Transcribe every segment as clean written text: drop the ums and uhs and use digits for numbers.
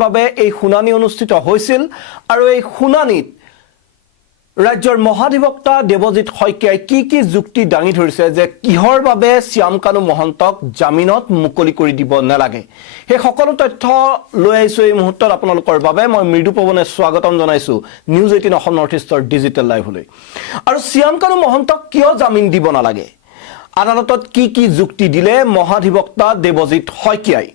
বাবে এই শুনানি অনুষ্ঠিত হৈছিল আৰু এই শুনানিত ৰাজ্যৰ মহাধিবক্তা দেৱজিৎ শইকীয়াই কি যুক্তি দাঙি ধৰিছে যে কিহৰ বাবে শ্যাম কানু মহন্তক জামিনত মুকলি কৰি দিব নালাগে হে সকলো তথ্য লৈ আহিছো এই মুহূৰ্তত আপোনালোকৰ বাবে মই মৃদু পৱনে স্বাগতম জনাইছো নিউজ 18 অসম নৰ্থ ইষ্টৰ ডিজিটেল লাইভলৈ আৰু শ্যাম কানু মহন্তক কিয় জামিন দিব নালাগে আদালতত কি যুক্তি দিলে মহাধিবক্তা দেৱজিৎ শইকীয়াই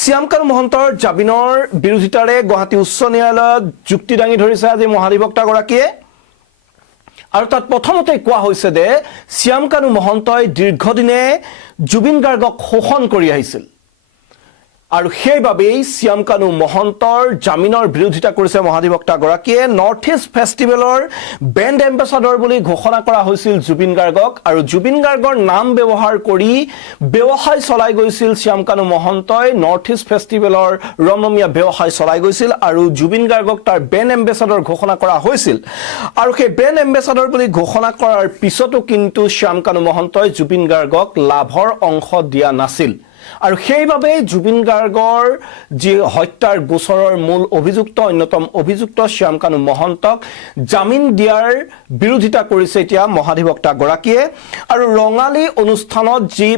শ্যাম কানু মহন্তৰ জামিনৰ বিৰোধিতাৰে গুৱাহাটী উচ্চ ন্যায়ালয়ত যুক্তি দাঙি ধৰিছে আজি মহাধিবক্তা গৰাকীয়ে আৰু তাত প্ৰথমতে কোৱা হৈছে যে শ্যাম কানু মহন্তই দীৰ্ঘদিনে জুবিন গাৰ্গক শোষণ কৰি আহিছিল আৰু সেইবাবেই শ্যাম কানু মহন্তৰ জামিনৰ বিৰোধিতা কৰিছে মহাধিবক্তা গৰাকীয়ে নৰ্থ ইষ্ট ফেষ্টিভেলৰ ব্ৰেণ্ড এম্বেছাডৰ বুলি ঘোষণা কৰা হৈছিল জুবিন গাৰ্গক আৰু জুবিন গাৰ্গৰ নাম ব্যৱহাৰ কৰি ব্যৱসায় চলাই গৈছিল শ্যাম কানু মহন্তই নৰ্থ ইষ্ট ফেষ্টিভেলৰ ৰমৰমীয়া ব্যৱসায় চলাই গৈছিল আৰু জুবিন গাৰ্গক তাৰ ব্ৰেণ্ড এম্বেছাডৰ ঘোষণা কৰা হৈছিল আৰু সেই ব্ৰেণ্ড এম্বেছাডৰ বুলি ঘোষণা কৰাৰ পিছতো কিন্তু শ্যাম কানু মহন্তই জুবিন গাৰ্গক লাভৰ অংশ দিয়া নাছিল আৰু সেইভাবে জুবিন গাৰ্গৰ যি হত্যাৰ গোচৰৰ মূল অভিযুক্ত অন্যতম অভিযুক্ত শ্যাম কানু মহন্তক জামিন দিয়াৰ বিৰোধিতা কৰিছে এতিয়া মহাধিবক্তা গৰাকীয়ে আৰু ৰঙালী অনুষ্ঠানত যি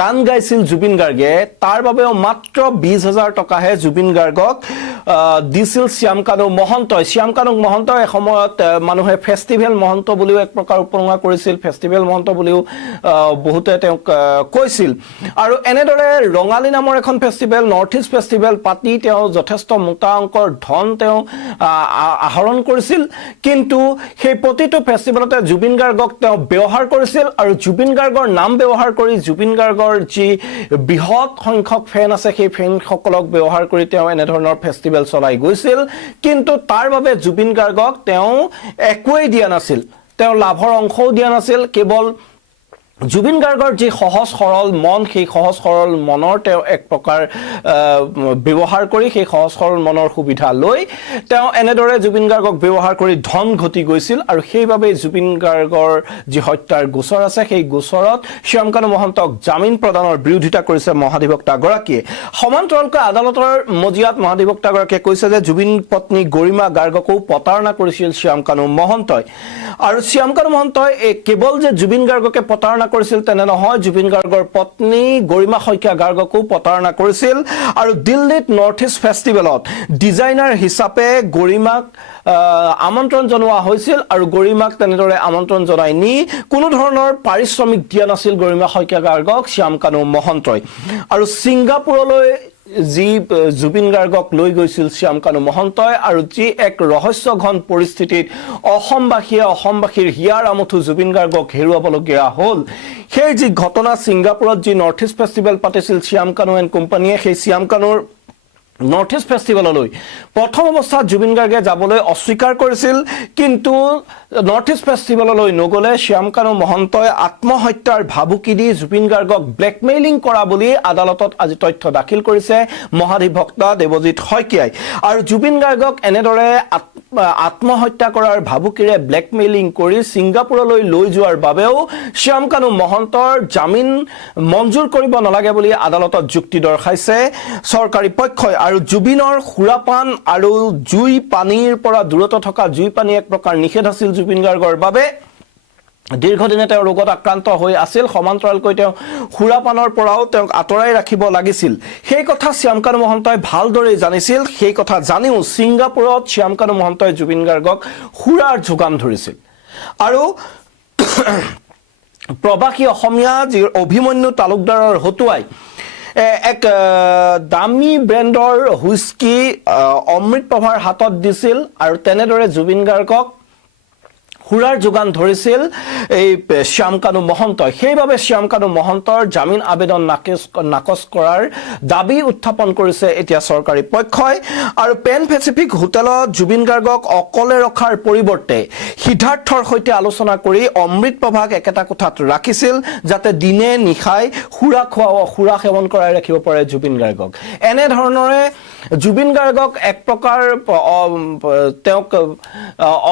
গান গাইছিল জুবিন গাৰ্গে তাৰ বাবেও মাত্ৰ 20000 টকাহে জুবিন গাৰ্গক দিছিল শ্যাম কানু মহন্তই এসময়ত মানুহে ফেষ্টিভেল মহন্ত বুলিও এক প্ৰকাৰ উপলঙা কৰিছিল ফেষ্টিভেল মহন্ত বুলিও বহুতে তেওঁক কৈছিল আৰু এনেদৰে ৰঙালী নামৰ এখন ফেষ্টিভেল নৰ্থ ইষ্ট ফেষ্টিভেল পাতি তেওঁ যথেষ্ট মোটা অংকৰ ধন তেওঁ আহৰণ কৰিছিল কিন্তু সেই প্ৰতিটো ফেষ্টিভেলতে জুবিন গাৰ্গক তেওঁ ব্যৱহাৰ কৰিছিল আৰু জুবিন গাৰ্গৰ নাম ব্যৱহাৰ কৰি জুবিন গাৰ্গৰ যি বৃহৎ সংখ্যক ফেন আছে সেই ফেনসকলক ব্যৱহাৰ কৰি তেওঁ এনে ধৰণৰ ফেষ্টিভেল চলাই গৈছিল কিন্তু তাৰ বাবে জুবিন গাৰ্গক তেওঁ একোৱেই দিয়া নাছিল তেওঁ লাভৰ অংশও দিয়া নাছিল কেৱল জুবিন গাৰ্গৰ যি সহজ সৰল মন সেই সহজ সৰল মনৰ তেওঁ এক প্ৰকাৰ ব্যৱহাৰ কৰি সেই সহজ সৰল মনৰ সুবিধা লৈ তেওঁ এনেদৰে জুবিন গাৰ্গক ব্যৱহাৰ কৰি ধন ঘটি গৈছিল আৰু সেইভাবে জুবিন গাৰ্গৰ যি হত্যাৰ গোচৰ আছে সেই গোচৰত শ্যাম কানু মহন্তক জামিন প্ৰদানৰ বিৰোধিতা কৰিছে মহাধিবক্তা গৰাকীয়ে সমান্তৰালকৈ আদালতৰ মজিয়াত মহাধিবক্তা গৰাকীয়ে কৈছে যে জুবিন পত্নী গৰিমা গাৰ্গকো প্ৰতাৰণা কৰিছিল শ্যাম কানু মহন্তই আৰু শ্যাম কানু মহন্তই কেৱল যে জুবিন গাৰ্গকে প্ৰতাৰণা কৰিছিল তেনে নহয় জুবিন গাৰ্গৰ পত্নী গৰিমা শইকীয়া গাৰ্গকো প্ৰতাৰণা কৰিছিল আৰু দিল্লীত নৰ্থ ইষ্ট ফেষ্টিভেলত ডিজাইনাৰ হিচাপে গৰিমাক আমন্ত্ৰণ জনোৱা হৈছিল আৰু গৰিমাক তেনেদৰে আমন্ত্ৰণ জনাই নি কোনো ধৰণৰ পাৰিশ্ৰমিক দিয়া নাছিল গৰিমা শইকীয়া গাৰ্গক শ্যাম কানু মহন্তই আৰু ছিংগাপুৰলৈ যি জুবিন গাৰ্গক লৈ গৈছিল শ্যাম কানু মহন্তই আৰু যি এক ৰহস্যঘন পৰিস্থিতিত অসমবাসীৰ হিয়াৰ আমঠু জুবিন গাৰ্গক হেৰুৱাবলগীয়া হ'ল সেই যি ঘটনা ছিংগাপুৰত যি নৰ্থ ইষ্ট ফেষ্টিভেল পাতিছিল শ্যাম কানু এণ্ড কোম্পানীয়ে সেই শ্যাম কানুৰ নৰ্থ ইষ্ট ফেষ্টিভেললৈ প্ৰথম অৱস্থাত জুবিন গাৰ্গে যাবলৈ অস্বীকাৰ কৰিছিল কিন্তু নৰ্থ ইষ্ট ফেষ্টিভেললৈ নগলে শ্যাম কানু মহন্তই আত্মহত্যাৰ ভাবুকি দি জুবিন গাৰ্গক ব্লেকমেইলিং কৰা বুলি আদালতত আজি তথ্য দাখিল কৰিছে মহাধিবক্তা দেৱজিৎ শইকীয়াই আৰু জুবিন গাৰ্গক এনেদৰে আত্মহত্যা কৰাৰ ভাবুকিৰে ব্লেকমেইলিং কৰি ছিংগাপুৰলৈ লৈ যোৱাৰ বাবেও শ্যাম কানু মহন্তৰ জামিন মঞ্জুৰ কৰিব নালাগে বুলি আদালতত যুক্তি দৰ্শাইছে চৰকাৰী পক্ষই আৰু জুবিনৰ খুৰাপান আৰু জুই পানীৰ পৰা দূৰত থকা জুই পানী এক প্ৰকাৰ নিষেধ আছিল জুবিন গাৰ্গৰ বাবে দীৰ্ঘদিনে তেওঁ ৰোগত আক্ৰান্ত হৈ আছিল সমান্তৰালকৈ তেওঁ খুৰাপানৰ পৰাও তেওঁক আঁতৰাই ৰাখিব লাগিছিল সেই কথা শ্যাম কানু মহন্তই ভালদৰে জানিছিল সেই কথা জানিও ছিংগাপুৰত শ্যাম কানু মহন্তই জুবিন গাৰ্গক খুৰাৰ যোগান ধৰিছিল আৰু প্ৰবাসী অসমীয়া যি অভিমন্যু তালুকদাৰৰ হতুৱাই এক দামী ব্ৰেণ্ডৰ হুইস্কি অমৃত প্ৰভাৰ হাতত দিছিল আৰু তেনেদৰে জুবিন গাৰ্গক খুৰাৰ যোগান ধৰিছিল এই শ্যাম কানু মহন্তই সেইভাবে শ্যাম কানু মহন্তৰ জামিন আবেদন নাকচ কৰাৰ দাবী উত্থাপন কৰিছে এতিয়া চৰকাৰী পক্ষই আৰু পেন পেচিফিক হোটেলত জুবিন গাৰ্গক অকলে ৰখাৰ পৰিৱৰ্তে সিদ্ধাৰ্থৰ সৈতে আলোচনা কৰি অমৃত প্ৰভাক একেটা কোঠাত ৰাখিছিল যাতে দিনে নিশাই খুৰা সেৱন কৰাই ৰাখিব পাৰে জুবিন গাৰ্গক এনে ধৰণৰে জুবিন গাৰ্গক এক প্ৰকাৰ তেওঁক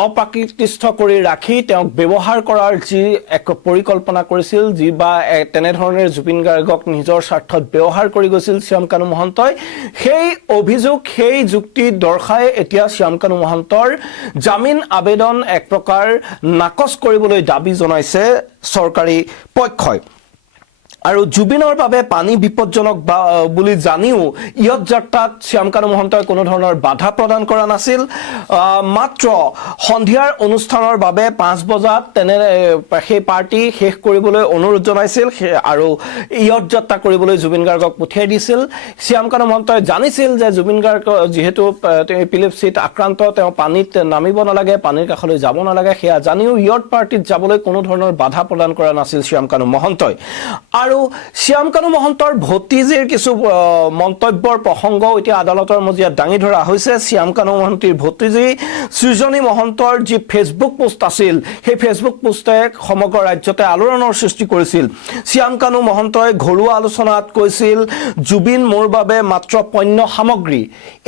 অপ্ৰাকৃতিস্থ কৰি ৰাখি তেওঁক ব্যৱহাৰ কৰাৰ যি এক পৰিকল্পনা কৰিছিল যি বা তেনেধৰণে জুবিন গাৰ্গক নিজৰ স্বাৰ্থত ব্যৱহাৰ কৰি গৈছিল শ্যাম কানু মহন্তই সেই অভিযোগ সেই যুক্তি দৰ্শাই এতিয়া শ্যাম কানু মহন্তৰ জামিন আবেদন এক প্ৰকাৰ নাকচ কৰিবলৈ দাবী জনাইছে চৰকাৰী পক্ষই আৰু জুবিনৰ বাবে পানী বিপদজনক বুলি জানিও ইয়ত যাত্ৰাত শ্যাম কানু মহন্তই কোনো ধৰণৰ বাধা প্ৰদান কৰা নাছিল মাত্ৰ সন্ধিয়াৰ অনুষ্ঠানৰ বাবে 5 বজাত সেই পাৰ্টি শেষ কৰিবলৈ অনুৰোধ জনাইছিল আৰু ইয়ত যাত্ৰা কৰিবলৈ জুবিন গাৰ্গক পঠিয়াই দিছিল শ্যাম কানু মহন্তই জানিছিল যে জুবিন গাৰ্গ যেহেতু এপিলেপছিত আক্ৰান্ত তেওঁ পানীত নামিব নালাগে পানীৰ কাষলৈ যাব নালাগে সেয়া জানিও ইয়ত পাৰ্টিত যাবলৈ কোনো ধৰণৰ বাধা প্ৰদান কৰা নাছিল শ্যাম কানু মহন্তই আৰু শ্যাম কানু মহন্তৰ ভতিজীৰ কিছু মন্তব্যৰ প্ৰসংগ এতিয়া আদালতৰ মজিয়াত দাঙি ধৰা হৈছে শ্যাম কানু মহন্তীৰ ভতিজী সৃজনী মহন্তৰ যি ফেচবুক পোষ্ট আছিল সেই ফেচবুক পোষ্টে সমগ্ৰ ৰাজ্যতে আলোড়নৰ সৃষ্টি কৰিছিল শ্যাম কানু মহন্তই ঘৰুৱা আলোচনাত কৈছিল জুবিন মোৰ বাবে মাত্ৰ পণ্য সামগ্ৰী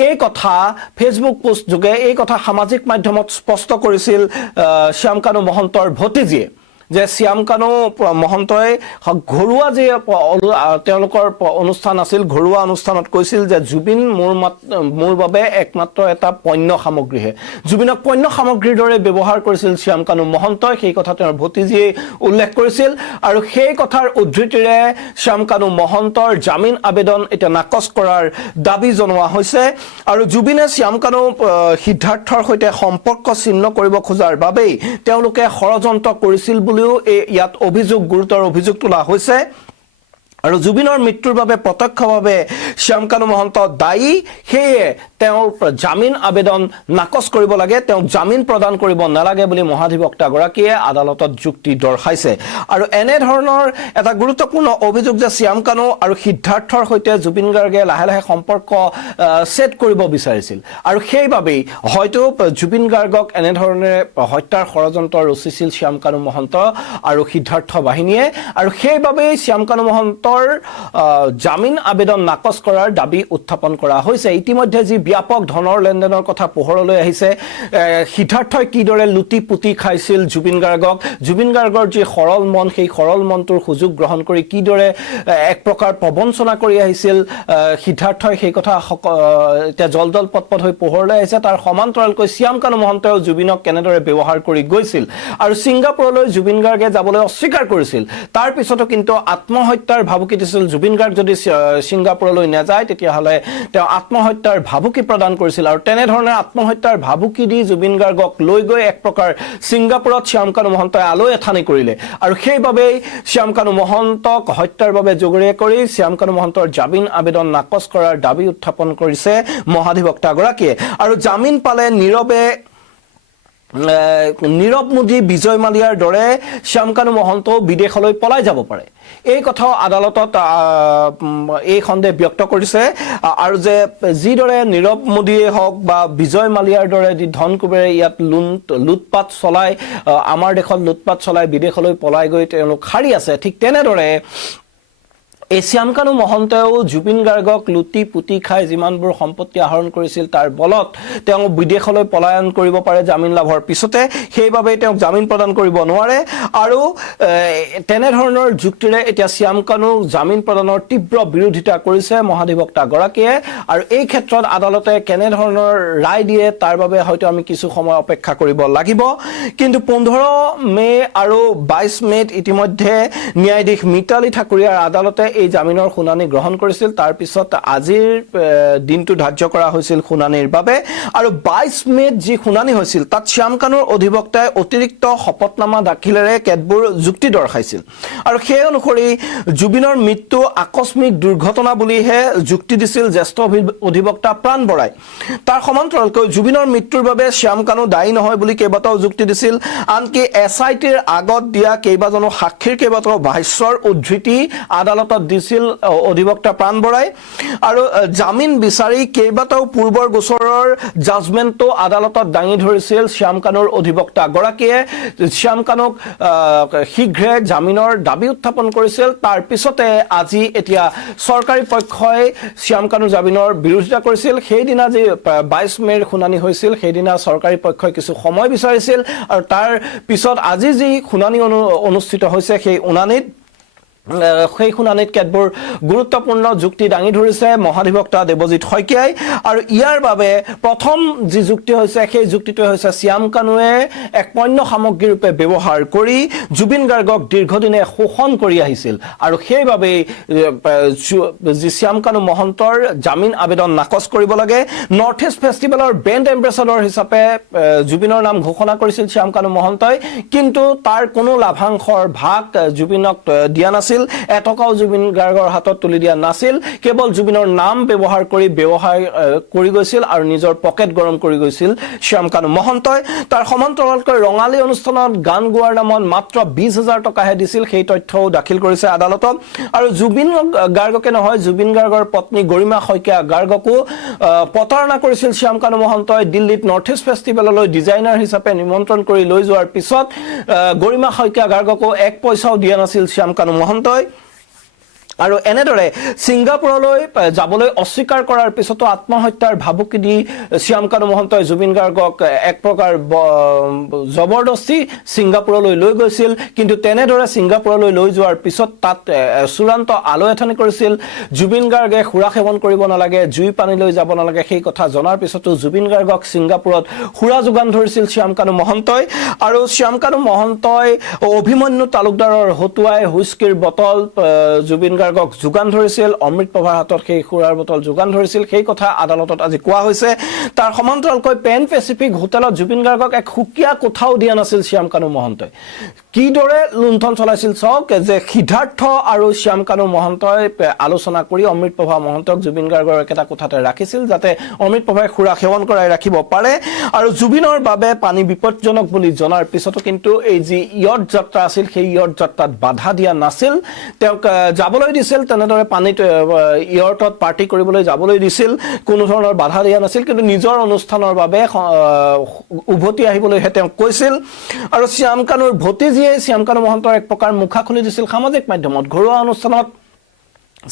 এই কথা ফেচবুক পোষ্ট যোগে এই কথা সামাজিক মাধ্যমত স্পষ্ট কৰিছিল শ্যাম কানু মহন্তৰ ভতিজীয়ে যে শ্যাম কানু মহন্তই ঘৰুৱা যে তেওঁলোকৰ অনুষ্ঠান আছিল ঘৰুৱা অনুষ্ঠানত কৈছিল যে জুবিন মোৰ বাবে একমাত্ৰ এটা পণ্য সামগ্ৰীহে জুবিনক পণ্য সামগ্ৰীৰ দৰে ব্যৱহাৰ কৰিছিল শ্যাম কানু মহন্তই সেই কথা তেওঁৰ ভতিজীয়ে উল্লেখ কৰিছিল আৰু সেই কথাৰ উদ্ধৃতিৰে শ্যাম কানু মহন্তৰ জামিন আবেদন এটা নাকচ কৰাৰ দাবী জনোৱা হৈছে আৰু জুবিনে শ্যাম কানু সিদ্ধাৰ্থৰ সৈতে সম্পৰ্ক ছিন্ন কৰিব খোজাৰ বাবেই তেওঁলোকে ষড়যন্ত্ৰ কৰিছিল ইয়াত অভিযোগ গুৰুতৰ অভিযোগ তোলা হৈছে আৰু জুবিনৰ মৃত্যুৰ বাবে প্ৰত্যক্ষভাৱে শ্যাম কানু মহন্ত দায়ী সেয়ে তেওঁৰ জামিন আবেদন নাকচ কৰিব লাগে তেওঁক জামিন প্ৰদান কৰিব নালাগে বুলি মহাধিবক্তাগৰাকীয়ে আদালতত যুক্তি দৰ্শাইছে আৰু এনে ধৰণৰ এটা গুৰুত্বপূৰ্ণ অভিযোগ যে শ্যাম কানু আৰু সিদ্ধাৰ্থৰ সৈতে জুবিন গাৰ্গে লাহে লাহে সম্পৰ্ক সেট কৰিব বিচাৰিছিল আৰু সেইবাবেই হয়তো জুবিন গাৰ্গক এনে ধৰণে হত্যাৰ ষড়যন্ত্ৰ ৰচিছিল শ্যাম কানু মহন্ত আৰু সিদ্ধাৰ্থ বাহিনীয়ে আৰু সেইবাবেই শ্যাম কানু মহন্তৰ জামিন আবেদন নাকচ কৰাৰ দাবী উত্থাপন কৰা হৈছে ইতিমধ্যে যি ব্যাপক ধনৰ লেনদেনৰ কথা পোহৰলৈ আহিছে সিদ্ধাৰ্থই কিদৰে লুটি পুতি খাইছিল জুবিন গাৰ্গৰ যি সৰল মন সেই সৰল মনটোৰ সুযোগ গ্ৰহণ কৰি কিদৰে এক প্ৰকাৰ প্ৰবঞ্চনা কৰি আহিছিল সিদ্ধাৰ্থই সেই কথা এতিয়া জলজল পটপট হৈ পোহৰলৈ আহিছে তাৰ সমান্তৰালকৈ শ্যাম কানু মহন্তই জুবিনক কেনেদৰে ব্যৱহাৰ কৰি গৈছিল আৰু ছিংগাপুৰলৈ জুবিন গাৰ্গে যাবলৈ অস্বীকাৰ কৰিছিল তাৰ পিছতো কিন্তু আত্মহত্যাৰ ভাবুকি দিছিল জুবিন গাৰ্গ যদি ছিংগাপুৰলৈ নাযায় তেতিয়াহ'লে তেওঁ আত্মহত্যাৰ ভাবুকি প্ৰদান কৰিছিল আৰু তেনেধৰণে আত্মহত্যাৰ ভাবুকি দি জুবিন গাৰ্গক লৈ গৈ এক প্ৰকাৰ ছিংগাপুৰত শ্যাম কানু মহন্তই আলৈ এথানি কৰিলে আৰু সেইবাবেই শ্যাম কানু মহন্তক হত্যাৰ বাবে জগৰীয়া কৰি শ্যাম কানু মহন্তৰ জামিন আবেদন নাকচ কৰাৰ দাবী উত্থাপন কৰিছে মহাধিবক্তাগৰাকীয়ে আৰু জামিন পালে নীৰৱ মোদী বিজয় মালিয়াৰ দৰে শ্যাম কানু মহন্ত বিদেশলৈ পলাই যাব পাৰে এই কথাও আদালতত এই সন্দেহ ব্যক্ত কৰিছে আৰু যে যিদৰে নীৰৱ মোদীয়ে হওক বা বিজয় মালিয়াৰ দৰে যি ধন কুবেৰে ইয়াত লুটপাট চলাই আমাৰ দেশত লুটপাট চলাই বিদেশলৈ পলাই গৈ তেওঁলোক হাৰি আছে ঠিক তেনেদৰে এই শ্যাম কানু মহন্তও জুবিন গাৰ্গক লুটি পুতি খাই যিমানবোৰ সম্পত্তি আহৰণ কৰিছিল তাৰ বলত তেওঁ বিদেশলৈ পলায়ন কৰিব পাৰে জামিন লাভৰ পিছতে সেইবাবে তেওঁক জামিন প্ৰদান কৰিব নোৱাৰে আৰু তেনেধৰণৰ যুক্তিৰে এতিয়া শ্যাম কানু জামিন প্ৰদানৰ তীব্ৰ বিৰোধিতা কৰিছে মহাধিবক্তাগৰাকীয়ে আৰু এই ক্ষেত্ৰত আদালতে কেনেধৰণৰ ৰায় দিয়ে তাৰ বাবে হয়তো আমি কিছু সময় অপেক্ষা কৰিব লাগিব কিন্তু 15 মে আৰু 22 মেত ইতিমধ্যে ন্যায়াধীশ মিতালী ঠাকুৰীয়াৰ আদালতে এই জামিনৰ শুনানি গ্ৰহণ কৰিছিল তাৰ পিছত আজিৰ দিনটো ধাৰ্য কৰা হৈছিল শুনানিৰ বাবে আৰু 22 মেত যি শুনানি হৈছিল তাত শ্যাম কানুৰ অধিবক্তাই অতিৰিক্ত শপতনামা দাখিলেৰে কেতবোৰ যুক্তি দৰ্শাইছিল আৰু সেই অনুসৰি জুবিনৰ মৃত্যু আকস্মিক দুৰ্ঘটনা বুলিহে যুক্তি দিছিল জ্যেষ্ঠ অধিবক্তা প্ৰাণ বৰাই তাৰ সমান্তৰালকৈ জুবিনৰ মৃত্যুৰ বাবে শ্যাম কানু দায়ী নহয় বুলি কেইবাটাও যুক্তি দিছিল আনকি এছআইটিৰ আগত দিয়া কেইবাজনো সাক্ষীৰ কেইবাটাও ভাষ্যৰ উদ্ধৃতি আদালতত দিছিল অধিবক্তা প্ৰাণ বৰাই আৰু জামিন বিচাৰি কেইবাটাও পূৰ্বৰ গোচৰৰ জাজমেণ্টটো আদালতত দাঙি ধৰিছিল শ্যাম কানুৰ অধিবক্তা গৰাকীয়ে শ্যাম কানুক শীঘ্ৰে জামিনৰ দাবী উত্থাপন কৰিছিল তাৰ পিছতে আজি এতিয়া চৰকাৰী পক্ষই শ্যাম কানুৰ জামিনৰ বিৰোধিতা কৰিছিল সেইদিনা যে 22 মেৰ শুনানি হৈছিল সেইদিনা চৰকাৰী পক্ষই কিছু সময় বিচাৰিছিল আৰু তাৰ পিছত আজি যি শুনানি অনুষ্ঠিত হৈছে সেই শুনানিত কেতবোৰ গুৰুত্বপূৰ্ণ যুক্তি দাঙি ধৰিছে মহাধিবক্তা দেৱজিৎ শইকীয়াই আৰু ইয়াৰ বাবে প্ৰথম যি যুক্তি হৈছে সেই যুক্তিটো হৈছে শ্যাম কানুৱে এক পণ্য সামগ্ৰী ৰূপে ব্যৱহাৰ কৰি জুবিন গাৰ্গক দীৰ্ঘদিনে শোষণ কৰি আহিছিল আৰু সেইবাবে যি শ্যাম কানু মহন্তৰ জামিন আবেদন নাকচ কৰিব লাগে নৰ্থ ইষ্ট ফেষ্টিভেলৰ ব্ৰেণ্ড এম্বেছাডৰ হিচাপে জুবিনৰ নাম ঘোষণা কৰিছিল শ্যাম কানু মহন্তই কিন্তু তাৰ কোনো লাভাংশৰ ভাগ জুবিনক দিয়া নাছিল এটকাও জুবিন গাৰ্গৰ হাতত তুলি দিয়া নাছিল কেৱল জুবিনৰ নাম ব্যৱহাৰ কৰি গৈছিল আৰু নিজৰ পকেট গৰম কৰি গৈছিল শ্যাম কানু মহন্তই তাৰ সমান্তৰালকৈ ৰঙালী অনুষ্ঠানত গান গোৱাৰ নামত মাত্ৰ 20,000 টকাহে দিছিল সেই তথ্যও দাখিল কৰিছে আদালতত আৰু জুবিন গাৰ্গকে নহয় জুবিন গাৰ্গৰ পত্নী গৰিমা শইকীয়া গাৰ্গকো প্ৰতাৰণা কৰিছিল শ্যাম কানু মহন্তই দিল্লীত নৰ্থ ইষ্ট ফেষ্টিভেললৈ ডিজাইনাৰ হিচাপে নিমন্ত্ৰণ কৰি লৈ যোৱাৰ পিছত গৰিমা শইকীয়া গাৰ্গকো এক পইচাও দিয়া নাছিল শ্যাম কানু মহন্তই আৰু এনেদৰে ছিংগাপুৰলৈ যাবলৈ অস্বীকাৰ কৰাৰ পিছতো আত্মহত্যাৰ ভাবুকি দি শ্যাম কানু মহন্তই জুবিন গাৰ্গক এক প্ৰকাৰ জবৰদস্তি ছিংগাপুৰলৈ লৈ গৈছিল কিন্তু তেনেদৰে ছিংগাপুৰলৈ লৈ যোৱাৰ পিছত তাত চূড়ান্ত আলোচনা কৰিছিল জুবিন গাৰ্গে সুৰা সেৱন কৰিব নালাগে জুই পানী লৈ যাব নালাগে সেই কথা জনাৰ পিছতো জুবিন গাৰ্গক ছিংগাপুৰত সুৰা যোগান ধৰিছিল শ্যাম কানু মহন্তই আৰু শ্যাম কানু মহন্তই অভিমন্যু তালুকদাৰৰ হতুৱাই হুইস্কিৰ বটল জুবিন গাৰ্গক যোগান ধৰিছিল অমৃত প্ৰভাৰ হাতত সেই সুৰাৰ বটল যোগান ধৰিছিল সেই কথা আদালতত আজি কোৱা হৈছে তাৰ সমান্তৰালকৈ পেন পেচিফিক হোটেলত জুবিন গাৰ্গক এক সুকীয়া কোঠাও দিয়া নাছিল শ্যাম কানু মহন্তই কিদৰে লুণ্ঠন চলাইছিল চাওক যে সিদ্ধাৰ্থ আৰু শ্যাম কানু মহন্তই আলোচনা কৰি অমৃত প্ৰভা মহন্তক জুবিন গাৰ্গৰ একেটা কোঠাতে ৰাখিছিল যাতে অমৃত প্ৰভাই সুৰা সেৱন কৰাই ৰাখিব পাৰে আৰু জুবিনৰ বাবে পানী বিপদজনক বুলি জনাৰ পিছতো কিন্তু এই যি ইয়ট যাত্ৰা আছিল সেই ইয়ট যাত্ৰাত বাধা দিয়া নাছিল তেওঁক যাবলৈ দিছিল তেনেদৰে পানীত ইয়টত পাৰ্টি কৰিবলৈ যাবলৈ দিছিল কোনো ধৰণৰ বাধা দিয়া নাছিল কিন্তু নিজৰ অনুষ্ঠানৰ বাবে উভতি আহিবলৈহে তেওঁ কৈছিল আৰু শ্যাম কানুৰ ভতিজীয়ে শ্যাম কানু মহন্তৰ এক প্ৰকাৰ মুখা খুলি দিছিল সামাজিক মাধ্যমত ঘৰুৱা অনুষ্ঠানত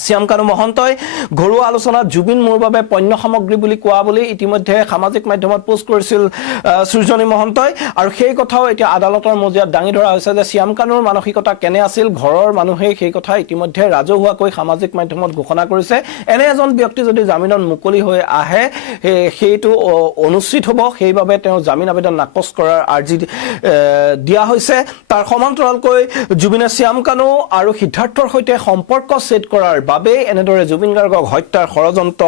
শ্যাম কানু মহন্তই ঘৰুৱা আলোচনাত জুবিন মোৰ বাবে পণ্য সামগ্ৰী বুলি কোৱা বুলি ইতিমধ্যে সামাজিক মাধ্যমত পোষ্ট কৰিছিল সৃজনী মহন্তই আৰু সেই কথাও এতিয়া আদালতৰ মজিয়াত দাঙি ধৰা হৈছে যে শ্যাম কানুৰ মানসিকতা কেনে আছিল ঘৰৰ মানুহে সেই কথা ইতিমধ্যে ৰাজহুৱাকৈ সামাজিক মাধ্যমত ঘোষণা কৰিছে এনে এজন ব্যক্তি যদি জামিনত মুকলি হৈ আহে সেইটো অনুচিত হ'ব সেইবাবে তেওঁ জামিন আবেদন নাকচ কৰাৰ আৰ্জি দিয়া হৈছে তাৰ সমান্তৰালকৈ জুবিনে শ্যাম কানু আৰু সিদ্ধাৰ্থৰ সৈতে সম্পৰ্ক ছেট কৰাৰ বাবে এনেদৰে জুবিন গাৰ্গক হত্যাৰ ষড়যন্ত্ৰ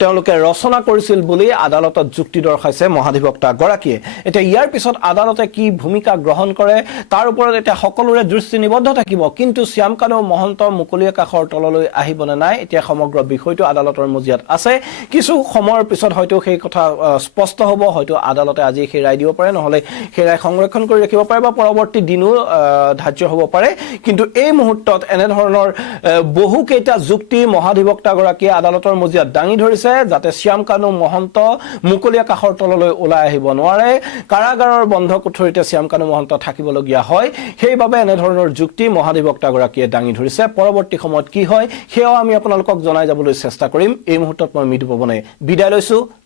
তেওঁলোকে ৰচনা কৰিছিল বুলি আদালতত যুক্তি দৰ্শাইছে মহাধিবক্তা গৰাকীয়ে এতিয়া ইয়াৰ পিছত আদালতে কি ভূমিকা গ্ৰহণ কৰে তাৰ ওপৰত এতিয়া সকলোৰে দৃষ্টি নিবদ্ধ থাকিব কিন্তু শ্যাম কানু মহন্তৰ মুকলি আকাশৰ তললৈ আহিবনে নাই এতিয়া সমগ্ৰ বিষয়টো আদালতৰ মজিয়াত আছে কিছু সময়ৰ পিছত হয়তো সেই কথা স্পষ্ট হ'ব হয়তো আদালতে আজি সেই ৰায় দিব পাৰে নহলে সেই ৰায় সংৰক্ষণ কৰি ৰাখিব পাৰে বা পৰৱৰ্তী দিনো ধাৰ্য হ'ব পাৰে কিন্তু এই মুহূৰ্তত এনে ধৰণৰ বহু কেইটা যুক্তি মহাধিবক্তা গৰাকীয়ে আদালতৰ মজিয়াত দাঙি ধৰিছে যাতে শ্যাম কানু মহন্ত মুকলি আকাশৰ তললৈ ওলাই আহিব নোৱাৰে কাৰাগাৰৰ বন্ধ কোঠৰীতে শ্যাম কানু মহন্ত থাকিবলগীয়া হয় সেইবাবে এনে ধৰণৰ যুক্তি মহাধিবক্তা গৰাকীয়ে দাঙি ধৰিছে পৰৱৰ্তী সময়ত কি হয় সেয়াও আমি আপোনালোকক জনাই যাবলৈ চেষ্টা কৰিম এই মুহূৰ্তত মই মৃদু পৱনে বিদায় লৈছো